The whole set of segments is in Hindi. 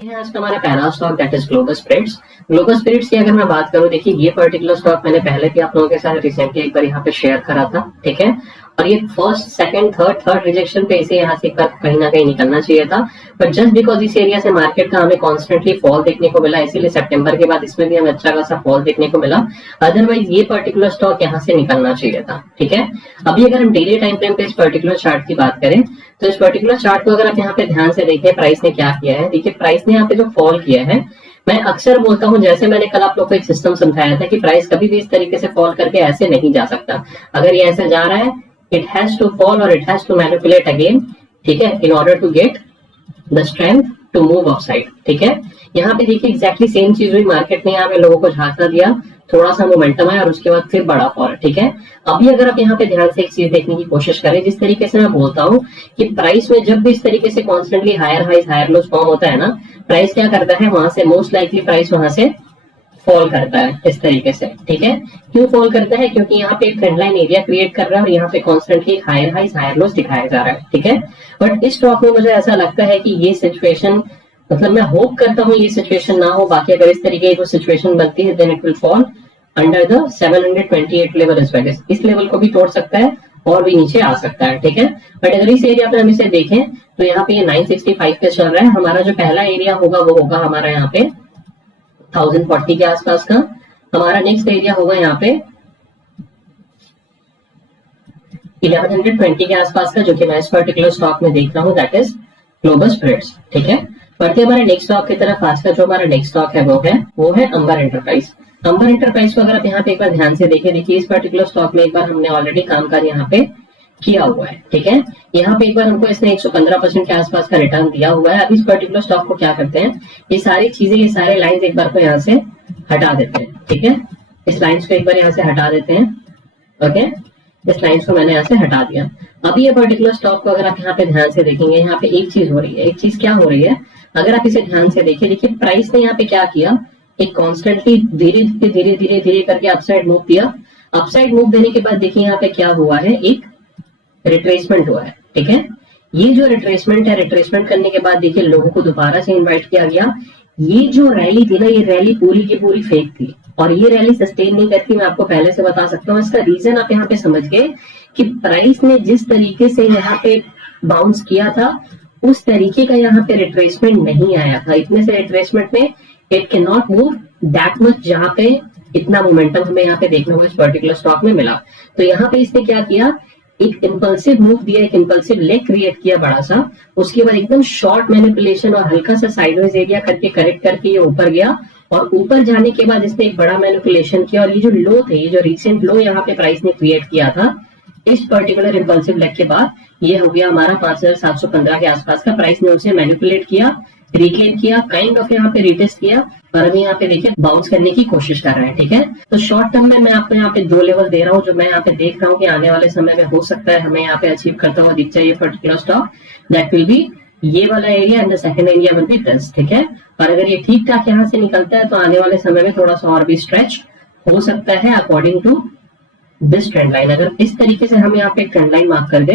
है आज का हमारा पहला stock that is Global Spirits. Global Spirits की अगर मैं बात करूं, देखिए ये पर्टिकुलर स्टॉक मैंने पहले भी आप लोगों के साथ रिसेंटली एक बार यहाँ पे शेयर करा था, ठीक है। और ये फर्स्ट सेकंड थर्ड रिजेक्शन पे इसे यहाँ से एक बार कहीं ना कहीं निकलना चाहिए था, बट जस्ट बिकॉज इस एरिया से मार्केट का हमें कॉन्स्टेंटली फॉल देखने को मिला, इसीलिए सितंबर के बाद इसमें भी हमें अच्छा खासा फॉल देखने को मिला। अदरवाइज ये पर्टिकुलर स्टॉक यहाँ से निकलना चाहिए था, ठीक है। अभी अगर हम डेली टाइम फ्रेम पे इस पर्टिकुलर चार्ट की बात करें तो इस पर्टिकुलर चार्ट को अगर आप यहाँ पे ध्यान से देखें, प्राइस ने क्या किया है। देखिए प्राइस ने यहाँ पे जो फॉल किया है, मैं अक्सर बोलता हूँ, जैसे मैंने कल आप लोग को एक सिस्टम समझाया था कि प्राइस कभी भी इस तरीके से फॉल करके ऐसे नहीं जा सकता। अगर ये ऐसे जा रहा है, इट हैज टू फॉल और it has to manipulate again, ठीक है, in order to get the strength to move upside, ठीक है। यहाँ पे देखिए एग्जैक्टली सेम चीज हुई, मार्केट ने यहाँ पे लोगों को झांसा दिया, थोड़ा सा मोमेंटम आया और उसके बाद फिर बड़ा फॉल, ठीक है। अभी अगर आप यहाँ पे ध्यान से एक चीज देखने की कोशिश करें, जिस तरीके से मैं बोलता हूँ कि प्राइस में जब भी इस तरीके से constantly higher highs higher lows form होता है ना, प्राइस क्या करता है, वहां से मोस्ट लाइकली प्राइस वहां से फॉल करता है इस तरीके से, ठीक है। क्यों फॉल करता है? क्योंकि यहाँ पे एक ट्रेंड लाइन एरिया क्रिएट कर रहा है और यहाँ पे constantly higher highs higher lows दिखाया जा रहा है, ठीक है। बट इस स्टॉक में मुझे ऐसा लगता है कि ये सिचुएशन, मतलब मैं होप करता हूँ ये सिचुएशन ना हो, बाकी अगर इस तरीके की सिचुएशन बनती है then it will fall under the 728 level as well. इस लेवल को भी तोड़ सकता है और भी नीचे आ सकता है, ठीक है। बट अगर इस एरिया पे हम इसे देखें तो यहाँ पे ये 965 पे चल रहा है। हमारा जो पहला एरिया होगा वो होगा हमारा यहाँ पे 1040 के आसपास का। हमारा नेक्स्ट एरिया होगा यहाँ पे 1120 के आसपास का, जो कि मैं इस पर्टिकुलर स्टॉक में देख रहा हूँ, दैट इज ग्लोबल स्प्रिट्स, ठीक है। बढ़ते हमारे नेक्स्ट स्टॉक की तरफ। आज का जो हमारा नेक्स्ट स्टॉक है वो है अंबर एंटरप्राइज। अंबर एंटरप्राइज को अगर आप यहाँ पे एक बार ध्यान से देखें, देखिए इस पर्टिकुलर स्टॉक में एक बार हमने ऑलरेडी कामकाज यहाँ पे किया हुआ है, ठीक है। यहाँ पे एक बार हमको इसने 115% के आसपास का रिटर्न दिया हुआ है। अब इस पर्टिकुलर स्टॉक को क्या करते हैं, ये सारी चीजें, ये सारे लाइंस एक बार को यहाँ से हटा देते हैं, ठीक है। इस लाइंस को एक बार यहाँ से हटा देते हैं, ओके। इस लाइंस को मैंने यहाँ से हटा दिया। अभी ये पर्टिकुलर स्टॉक को अगर आप यहाँ पे ध्यान से देखेंगे, यहाँ पे एक चीज हो रही है। एक चीज क्या हो रही है, अगर आप इसे ध्यान से देखिए, देखिए प्राइस ने यहाँ पे क्या किया, एक कॉन्स्टेंटली धीरे धीरे धीरे धीरे धीरे करके अपसाइड मूव दिया। अपसाइड मूव देने के बाद देखिए यहाँ पे क्या हुआ है, एक रिट्रेसमेंट हुआ है, ठीक है। ये जो रिट्रेसमेंट है, रिट्रेसमेंट करने के बाद देखिए लोगों को दोबारा से इनवाइट किया गया। ये जो रैली थी ना, ये रैली पूरी की पूरी फेक थी और ये रैली सस्टेन नहीं करती, मैं आपको पहले से बता सकता हूँ। इसका रीजन आप यहाँ पे समझ गए कि प्राइस ने जिस तरीके से यहाँ पे बाउंस किया था उस तरीके का यहाँ पे रिट्रेसमेंट नहीं आया था। इतने से रिट्रेसमेंट में it can not move that much, जहां पे इतना मोमेंटम हमें यहाँ पे देखने को इस पर्टिकुलर स्टॉक में मिला। तो यहाँ पे इसने क्या किया, एक इंपल्सिव मूव दिया, एक इंपल्सिव लेग क्रिएट किया बड़ा सा। उसके बाद एकदम शॉर्ट मैनिपुलेशन और हल्का सा साइडवेज एरिया करके करेक्ट करके ये ऊपर गया और ऊपर जाने के बाद इसने एक बड़ा मैनिपुलेशन किया और ये जो लो थे, ये जो रिसेंट लो यहाँ पे प्राइस ने क्रिएट किया था, इस पर्टिकुलर इंपल्सिव लेग के बाद ये हो गया हमारा 5715 के आसपास का। प्राइस ने उसे मैनिपुलेट किया, रिक्लेम किया, काइंड ऑफ यहाँ पे रिटेस्ट किया और अभी यहाँ पे देखिए बाउंस करने की कोशिश कर रहे हैं, ठीक है। तो शॉर्ट टर्म में मैं आपको यहाँ पे 2 लेवल दे रहा हूँ, जो मैं यहाँ पे देख रहा हूँ कि आने वाले समय में हो सकता है हमें यहाँ पे अचीव करता हुआ दिख जाए ये particular stock. That will be ये वाला area and the second area will be 10, ठीक है। और अगर ये ठीक ठाक यहाँ से निकलता है तो आने वाले समय में थोड़ा सा और भी स्ट्रेच हो सकता है according to this trend line. अगर इस तरीके से हम यहाँ पे एक ट्रेंड लाइन मार्क कर दे,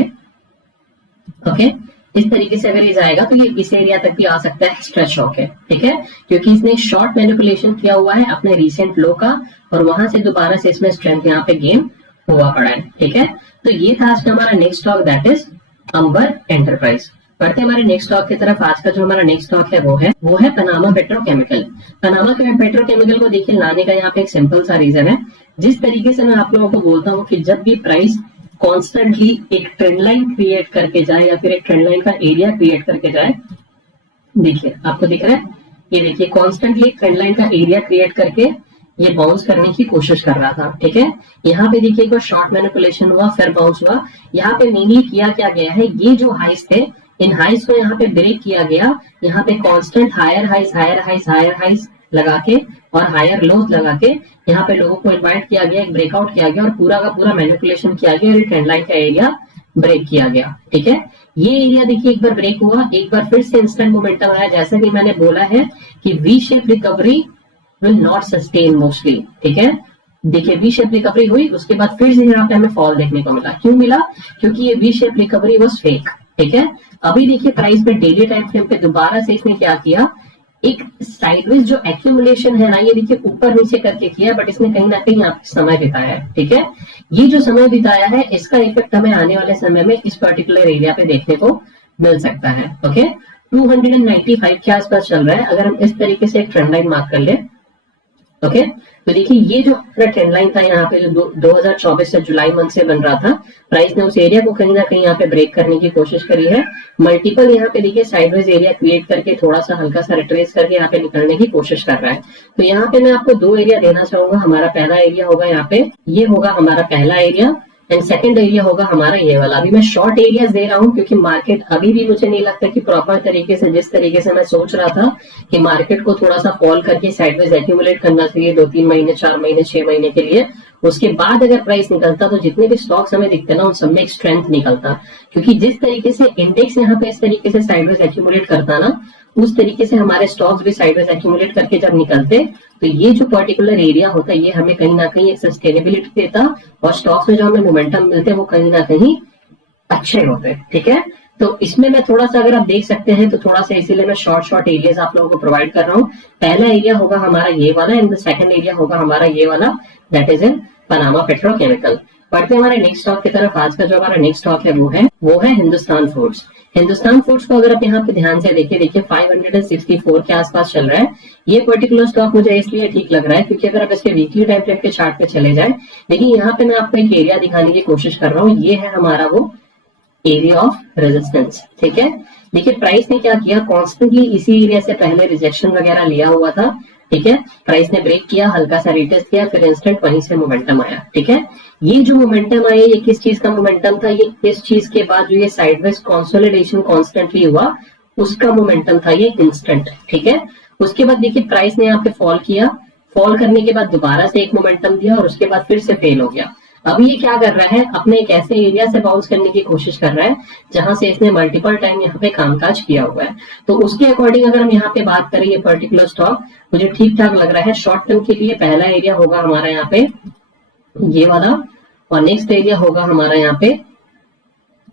ओके, इस तरीके से अगर ये जाएगा तो ये इस एरिया तक भी आ सकता है स्ट्रेच होके, ठीक है। क्योंकि इसने शॉर्ट मैनिपुलेशन किया हुआ है अपने रिसेंट लो का और वहां से दोबारा से इसमें स्ट्रेंथ यहाँ पे गेन हुआ पड़ा है, ठीक है। तो ये था आज का हमारा next stock, that is Amber enterprise. बढ़ते हमारे नेक्स्ट स्टॉक की तरफ। आज का जो हमारा नेक्स्ट स्टॉक है वो है पनामा पेट्रोकेमिकल। पनामा पेट्रोकेमिकल को देखिए लाने का यहाँ पे एक सिंपल सा रीजन है। जिस तरीके से मैं आप लोगों को बोलता हूँ कि जब भी प्राइस कॉन्स्टेंटली एक ट्रेंड लाइन क्रिएट करके जाए या फिर एक ट्रेंड लाइन का एरिया क्रिएट करके जाए, देखिए आपको दिख रहा है, ये देखिए कॉन्स्टेंटली ट्रेंड लाइन का एरिया क्रिएट करके ये बाउंस करने की कोशिश कर रहा था, ठीक है। यहाँ पे देखिए कोई शॉर्ट मैनिपुलेशन हुआ, फिर बाउंस हुआ। यहाँ पे मेनली किया क्या गया है, ये जो हाइस थे, इन हाइस को यहाँ पे ब्रेक किया गया। यहाँ पे कांस्टेंट हायर हाइस लगा के और हायर लोज लगा के यहाँ पे लोगों को इनवाइट किया गया, एक ब्रेकआउट किया गया और पूरा का पूरा मैनिपुलेशन किया गया और ट्रेंड लाइन का एरिया ब्रेक किया गया, ठीक है। ये एरिया देखिए एक बार ब्रेक हुआ, एक बार फिर से इंस्टेंट मोमेंटम आया। जैसे कि मैंने बोला है कि V shape recovery will not sustain mostly, ठीक है। देखिए वी शेप रिकवरी हुई, उसके बाद फिर से यहाँ पे हमें फॉल देखने को मिला। क्यों मिला? क्योंकि ये V shape recovery was fake, ठीक है। अभी देखिए प्राइस पे डेली टाइम फ्रेम पे दोबारा से इसने क्या किया, एक साइडवेज जो एक्यूमुलेशन है ना, ये देखिए ऊपर नीचे करके किया, बट इसने कहीं ना कहीं यहाँ समय बिताया है। ठीक है, ये जो समय बिताया है इसका इफेक्ट हमें आने वाले समय में इस पर्टिकुलर एरिया पे देखने को मिल सकता है। ओके, 295 के आसपास चल रहा है अगर हम इस तरीके से एक ट्रेंड लाइन मार्क कर ले। ओके, तो देखिए ये जो अपना ट्रेंड लाइन था यहाँ पे जो 2024 से जुलाई मंथ से बन रहा था, प्राइस ने उस एरिया को कहीं ना कहीं यहाँ पे ब्रेक करने की कोशिश करी है। मल्टीपल यहाँ पे देखिए साइडवेज एरिया क्रिएट करके थोड़ा सा हल्का सा रिट्रेस करके यहाँ पे निकलने की कोशिश कर रहा है। तो यहाँ पे मैं आपको दो एरिया देना चाहूंगा। हमारा पहला एरिया होगा यहाँ पे, ये होगा हमारा पहला एरिया, एंड सेकंड एरिया होगा हमारा ये वाला। अभी मैं शॉर्ट एरियाज दे रहा हूँ क्योंकि मार्केट अभी भी मुझे नहीं लगता कि प्रॉपर तरीके से, जिस तरीके से मैं सोच रहा था कि मार्केट को थोड़ा सा फॉल करके साइडवेज एक्यूमुलेट करना चाहिए 2-3 महीने, 4 महीने, 6 महीने के लिए, उसके बाद अगर प्राइस निकलता तो जितने भी स्टॉक्स हमें दिखते ना उन सब में एक स्ट्रेंथ निकलता। क्योंकि जिस तरीके से इंडेक्स यहाँ पे इस तरीके से साइडवेज एक्यूमुलेट करता ना, उस तरीके से हमारे स्टॉक्स भी साइडवेज एक्यूमुलेट करके जब निकलते तो ये जो पर्टिकुलर एरिया होता है ये हमें कहीं ना कहीं एक सस्टेनेबिलिटी देता, और स्टॉक्स में जो हमें मोमेंटम मिलते हैं वो कहीं ना कहीं अच्छे होते हैं। ठीक है, तो इसमें मैं थोड़ा सा, अगर आप देख सकते हैं तो थोड़ा सा, इसीलिए मैं शॉर्ट एरियाज आप लोगों को प्रोवाइड कर रहा हूँ। पहला एरिया होगा हमारा ये वाला, एंड द सेकंड एरिया होगा हमारा ये वाला, that is in Panama petrochemical. बढ़ते हमारे नेक्स्ट स्टॉक की तरफ। आज का जो हमारा नेक्स्ट स्टॉक है वो है हिंदुस्तान फूड्स। हिंदुस्तान फूड्स को अगर आप यहाँ पे ध्यान से देखिए 564 के आसपास चल रहा है। ये पर्टिकुलर स्टॉक मुझे इसलिए ठीक लग रहा है क्योंकि अगर आप इसके वीकली टाइम फ्रेम के चार्ट पे चले जाए, देखिए यहाँ पे मैं आपको एक एरिया दिखाने की कोशिश कर रहा हूँ। ये है हमारा वो एरिया ऑफ रेजिस्टेंस। ठीक है, देखिए प्राइस ने क्या किया, कॉन्स्टेंटली इसी एरिया से पहले रिजेक्शन वगैरह लिया हुआ था। ठीक है, प्राइस ने ब्रेक किया, हल्का सा रिटेस्ट किया, फिर इंस्टेंट वहीं से मोमेंटम आया। ठीक है, ये जो मोमेंटम आया ये किस चीज का मोमेंटम था, ये इस चीज के बाद जो ये साइडवेज कंसोलिडेशन कॉन्स्टेंटली हुआ उसका मोमेंटम था ये इंस्टेंट। ठीक है, उसके बाद देखिए प्राइस ने यहाँ पे फॉल किया, फॉल करने के बाद दोबारा से एक मोमेंटम दिया और उसके बाद फिर से फेल हो गया। अब ये क्या कर रहा है, अपने एक ऐसे एरिया से बाउंस करने की कोशिश कर रहा है जहां से इसने मल्टीपल टाइम यहाँ पे कामकाज किया हुआ है। तो उसके अकॉर्डिंग अगर हम यहाँ पे बात करें, ये पर्टिकुलर स्टॉक मुझे ठीक ठाक लग रहा है। शॉर्ट टर्म के लिए पहला एरिया होगा हमारा यहाँ पे ये वाला, और नेक्स्ट एरिया होगा हमारा यहाँ पे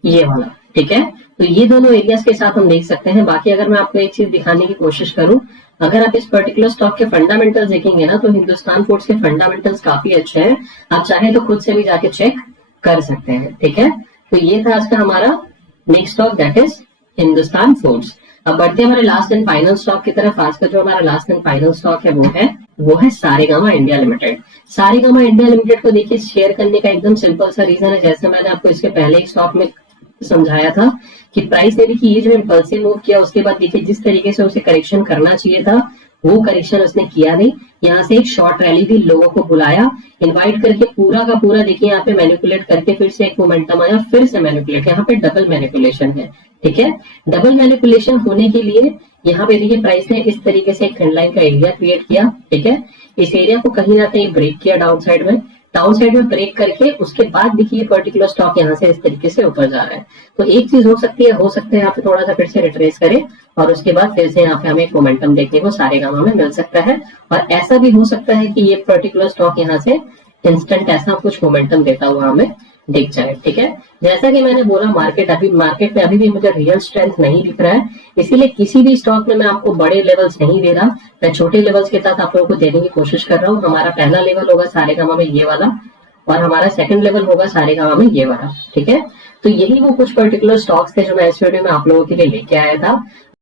ये वाला। ठीक है, तो ये दोनों एरियाज के साथ हम देख सकते हैं। बाकी अगर मैं आपको एक चीज दिखाने की कोशिश करूं, अगर आप इस पर्टिकुलर स्टॉक के फंडामेंटल्स देखेंगे ना, तो हिंदुस्तान फूड्स के फंडामेंटल्स काफी अच्छे हैं। आप चाहे तो खुद से भी जाके चेक कर सकते हैं। ठीक है, तो ये था आज का हमारा next stock, that is Hindustan foods. अब बढ़ते हैं हमारे लास्ट एंड फाइनल स्टॉक की तरफ। आज का जो हमारा लास्ट एंड फाइनल स्टॉक है वो है Saregama India limited. Saregama India limited को देखिए शेयर करने का एकदम सिंपल सा रीजन है, जैसे मैंने आपको इसके पहले एक स्टॉक में समझाया था कि प्राइस ने देखिए ये जो इम्पल्सिव मूव किया, उसके बाद देखिए जिस तरीके से उसे करेक्शन करना चाहिए था वो करेक्शन उसने किया नहीं। यहाँ से एक शॉर्ट रैली भी लोगों को बुलाया, इनवाइट करके पूरा का पूरा देखिए यहाँ पे मैनिपुलेट करके फिर से एक मोमेंटम आया, फिर से मैनिपुलेट, यहाँ पे डबल मैनिपुलेशन है। ठीक है, डबल मैनिपुलेशन होने के लिए यहाँ पे देखिए प्राइस ने इस तरीके से एक ट्रेंड लाइन का एरिया क्रिएट किया। ठीक है, इस एरिया को कहीं ना कहीं ब्रेक किया डाउन साइड में ब्रेक करके उसके बाद देखिए पर्टिकुलर स्टॉक यहाँ से इस तरीके से ऊपर जा रहा है। तो एक चीज हो सकती है यहाँ पे थोड़ा सा फिर से रिट्रेस करे और उसके बाद फिर से यहाँ पे हमें एक मोमेंटम देखने को सारेगामा में मिल सकता है। और ऐसा भी हो सकता है कि ये पर्टिकुलर स्टॉक यहाँ से इंस्टेंट ऐसा कुछ मोमेंटम देता हुआ हमें दिख जाए। ठीक है, जैसा कि मैंने बोला मार्केट में अभी भी मुझे रियल स्ट्रेंथ नहीं दिख रहा है, इसीलिए किसी भी स्टॉक में मैं आपको बड़े लेवल्स नहीं दे रहा, मैं छोटे लेवल्स के साथ आप लोगों को देने की कोशिश कर रहा हूँ। हमारा पहला लेवल होगा सारेगामा में ये वाला, और हमारा सेकंड लेवल होगा सारेगामा में ये वाला। ठीक है, तो यही वो कुछ पर्टिकुलर स्टॉक्स थे जो मैं इस वीडियो में आप लोगों के लिए लेके आया था।